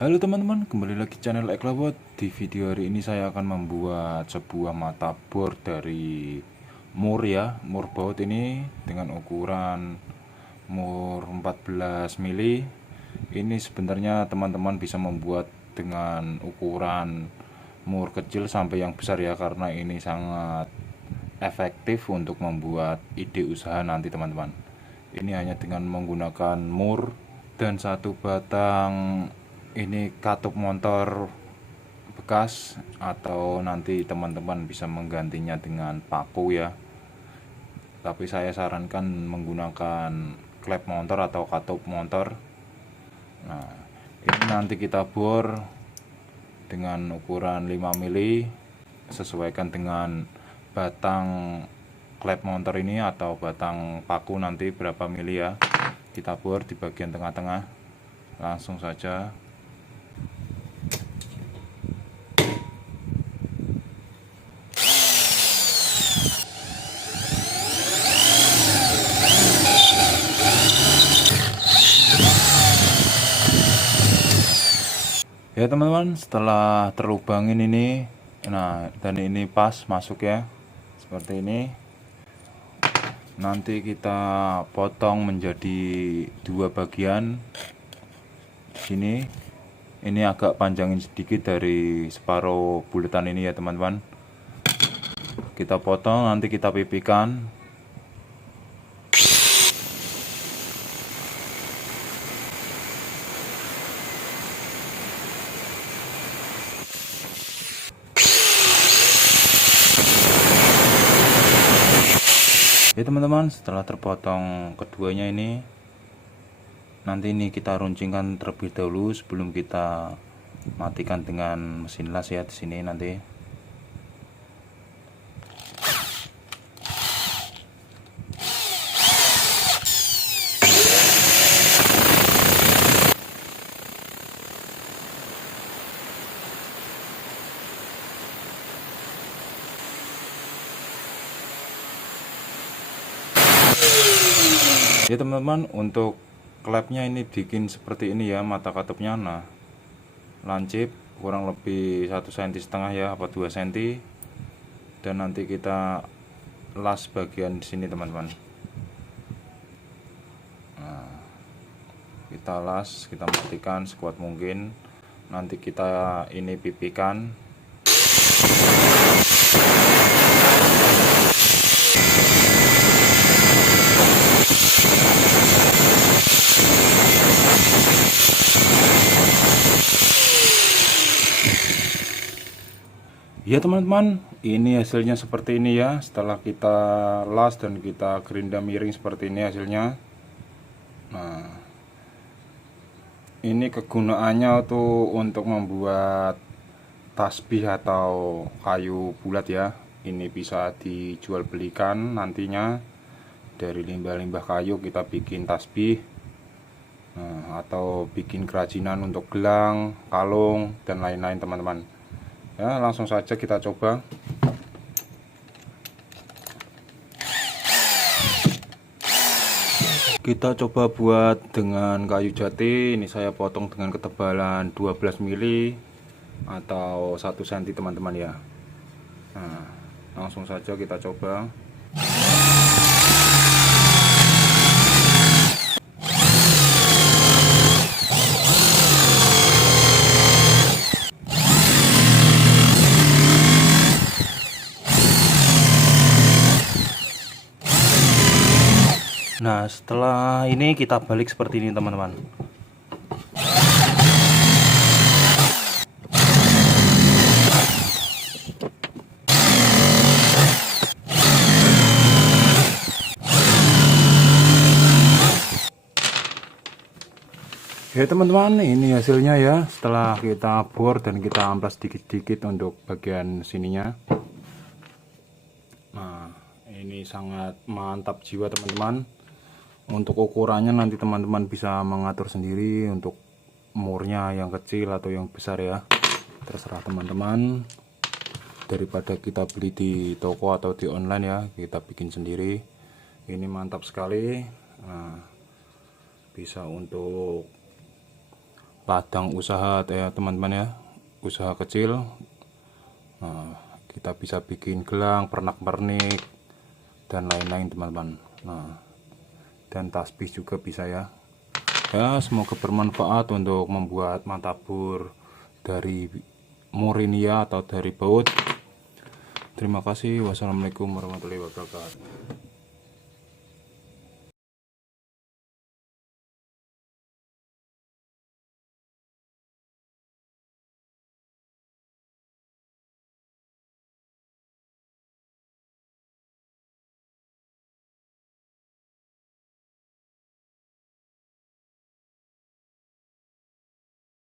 Halo teman-teman, kembali lagi channel Eklabot. Di video hari ini saya akan membuat sebuah mata bor dari mur ya, mur baut ini dengan ukuran mur 14 mili. Ini sebenarnya teman-teman bisa membuat dengan ukuran mur kecil sampai yang besar ya, karena ini sangat efektif untuk membuat ide usaha nanti teman-teman. Ini hanya dengan menggunakan mur dan satu batang ini katup motor bekas, atau nanti teman-teman bisa menggantinya dengan paku ya, tapi saya sarankan menggunakan klep motor atau katup motor. Nah, ini nanti kita bor dengan ukuran 5 mili, sesuaikan dengan batang klep motor ini atau batang paku nanti berapa mili ya. Kita bor di bagian tengah-tengah, langsung saja. Ya teman-teman, setelah terlubangin ini, nah dan ini pas masuk ya, seperti ini. Nanti kita potong menjadi dua bagian. Sini, ini agak panjangin sedikit dari separuh buletan ini ya teman-teman. Kita potong, nanti kita pipikan. Ya teman-teman, setelah terpotong keduanya ini, nanti ini kita runcingkan terlebih dahulu sebelum kita matikan dengan mesin las ya di sini nanti. Ya teman-teman, untuk klepnya ini bikin seperti ini ya, mata katupnya. Nah, lancip kurang lebih 1,5 cm ya, apa 2 cm. Dan nanti kita las bagian di sini teman-teman. Nah, kita las, kita matikan sekuat mungkin. Nanti kita ini pipikan. Ya teman-teman, ini hasilnya seperti ini ya. Setelah kita las dan kita gerinda miring seperti ini hasilnya. Nah, ini kegunaannya tuh untuk membuat tasbih atau kayu bulat ya. Ini bisa dijual belikan nantinya. Dari limbah-limbah kayu kita bikin tasbih, nah, atau bikin kerajinan untuk gelang, kalung, dan lain-lain teman-teman. Ya, langsung saja kita coba. Kita coba buat dengan kayu jati. Ini saya potong dengan ketebalan 12 mili atau 1 cm teman-teman ya. Nah, langsung saja kita coba. Nah, setelah ini kita balik seperti ini teman-teman. Ya teman-teman, ini hasilnya ya. Setelah kita bor dan kita amplas sedikit-sedikit untuk bagian sininya. Nah, ini sangat mantap jiwa teman-teman. Untuk ukurannya nanti teman-teman bisa mengatur sendiri, untuk murnya yang kecil atau yang besar ya, terserah teman-teman. Daripada kita beli di toko atau di online ya, kita bikin sendiri. Ini mantap sekali. Nah, bisa untuk ladang usaha ya teman-teman ya, usaha kecil. Nah, kita bisa bikin gelang, pernak-pernik dan lain-lain teman-teman. Nah, dan tasbih juga bisa ya. Ya, semoga bermanfaat untuk membuat matabur dari Murinia atau dari baut. Terima kasih. Wassalamualaikum warahmatullahi wabarakatuh.